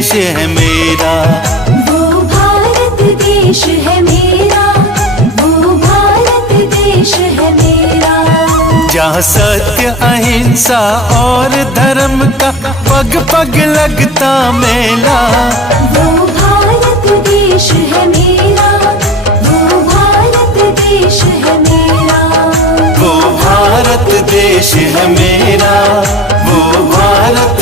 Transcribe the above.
देश है मेरा। वो भारत देश है मेरा, वो भारत देश है मेरा। जहाँ सत्य अहिंसा और धर्म का पग पग लगता मेला। वो भारत देश है मेरा, वो भारत देश है मेरा। वो भारत देश है मेरा, वो भारत